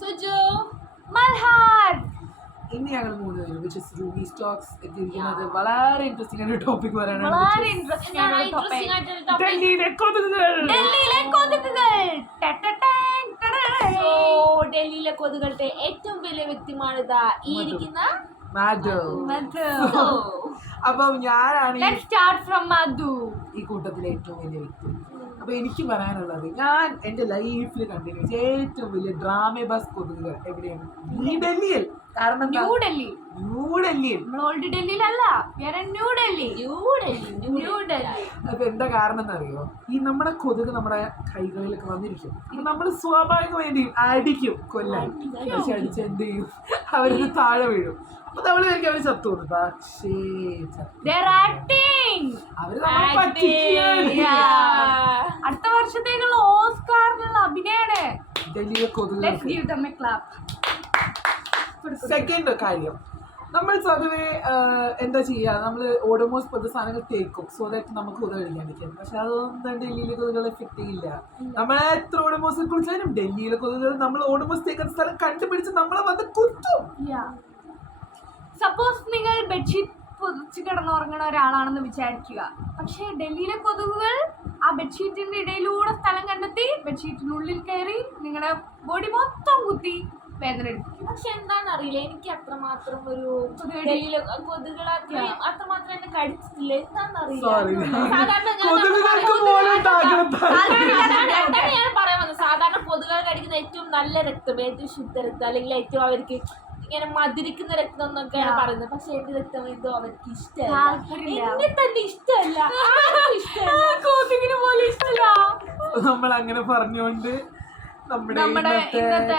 സുജു, മൽഹാർ. ഇനി ഞങ്ങൾ മൂന്നുപേരും എത്തിയിരിക്കുന്നത് വളരെ ഇൻട്രസ്റ്റിംഗ് ആയിട്ട് ടോപ്പിക് പറയാനാണ്. ഡൽഹിയിലെ കൊതുകുകൾ. ഡൽഹിയിലെ കൊതുകളുടെ ഏറ്റവും വലിയ വ്യക്തിമാണിതാ ഈ ഇരിക്കുന്ന അപ്പം ഞാനാണ് ഈ കൂട്ടത്തിലെ ഏറ്റവും വലിയ വ്യക്തി. അപ്പൊ എനിക്ക് പറയാനുള്ളത്, ഞാൻ എന്റെ ലൈഫിൽ കണ്ടിന്യൂസ് ഏറ്റവും വലിയ ഡ്രാമബസ് കൊതുകുകൾ എവിടെയാണ്? ഈ ഡൽഹിയിൽ. കാരണം ന്യൂഡൽഹി. അപ്പൊ എന്താ കാരണം എന്നറിയോ? ഈ നമ്മുടെ കൊതുക് നമ്മുടെ കൈകളിലൊക്കെ വന്നിരിക്കും. അപ്പൊ നമ്മൾ സ്വാഭാവികമായിട്ടും അടിക്കും, കൊല്ലാൻ. പക്ഷെ അടിച്ച് എന്ത് ചെയ്യും? അവരത് താഴെ വീഴും. അപ്പൊ നമ്മൾ വിചാരിക്കും അവര് ചത്തു. പക്ഷേ അവര് നമ്മളെ പറ്റിക്കുകയാണ്. അടുത്ത വർഷത്തേക്കുള്ള ഓസ്കാറിനുള്ള അഭിനയാണ് ഡൽഹിയിലെ കൊതുക്. സെക്കൻഡ് കാര്യം, നമ്മൾ പൊതുവെ എന്താ ചെയ്യുക, നമ്മൾ ഓഡോമോസ് പോലത്തെ സാധനങ്ങൾ തേക്കും സോ ദാറ്റ് നമുക്ക് കൊതുക് കഴിക്കാണ്ടിരിക്കും. പക്ഷെ അതൊന്നും ഡൽഹിയിലെ കൊതുകുകൾ എഫക്ട് ചെയ്യില്ല. നമ്മളെ എത്ര ഓഡോമോസിൽ കുളിച്ചാലും ഡൽഹിയിലെ കൊതുകുകൾ നമ്മൾ ഓഡോമോസ് തേക്കുന്ന സ്ഥലം കണ്ടുപിടിച്ച് നമ്മളെ വന്ന് കുത്തും. സപ്പോസ് നിങ്ങൾ ബെഡ്ഷീറ്റ് പൊതിച്ച് കിടന്നുറങ്ങുന്ന ഒരാളാണെന്ന് വിചാരിക്കുക. പക്ഷേ ഡൽഹിയിലെ കൊതുകുകൾ ആ ബെഡ്ഷീറ്റിന്റെ ഇടയിലൂടെ സ്ഥലം കണ്ടെത്തി ബെഡ്ഷീറ്റിനുള്ളിൽ കയറി നിങ്ങളുടെ ബോഡി മൊത്തം കുത്തി വേദന എടുക്കും. പക്ഷെ എന്താണെന്ന് അറിയില്ല, എനിക്ക് അത്രമാത്രം ഒരു ഡൽഹിയിലെ കൊതുകൾ അത്രമാത്രം എന്നെ കടിച്ചിട്ടില്ല. എന്താണെന്ന് അറിയില്ല. ഞാൻ പറയാൻ വന്നത്, സാധാരണ കൊതുകൾ കടിക്കുന്ന ഏറ്റവും നല്ല രക്തം, ഏറ്റവും ശുദ്ധ രക്തം, അല്ലെങ്കിൽ ഏറ്റവും അവർക്ക് ഇങ്ങനെ മധുരിക്കുന്ന രക്തം എന്നൊക്കെയാണ് പറയുന്നത്. പക്ഷെ എന്റെ രക്തം എന്തോ അവർക്ക് ഇഷ്ടമല്ല, എന്നെ തന്നെ ഇഷ്ടമല്ല. നമ്മൾ അങ്ങനെ പറഞ്ഞുകൊണ്ട് നമ്മുടെ ഇന്നത്തെ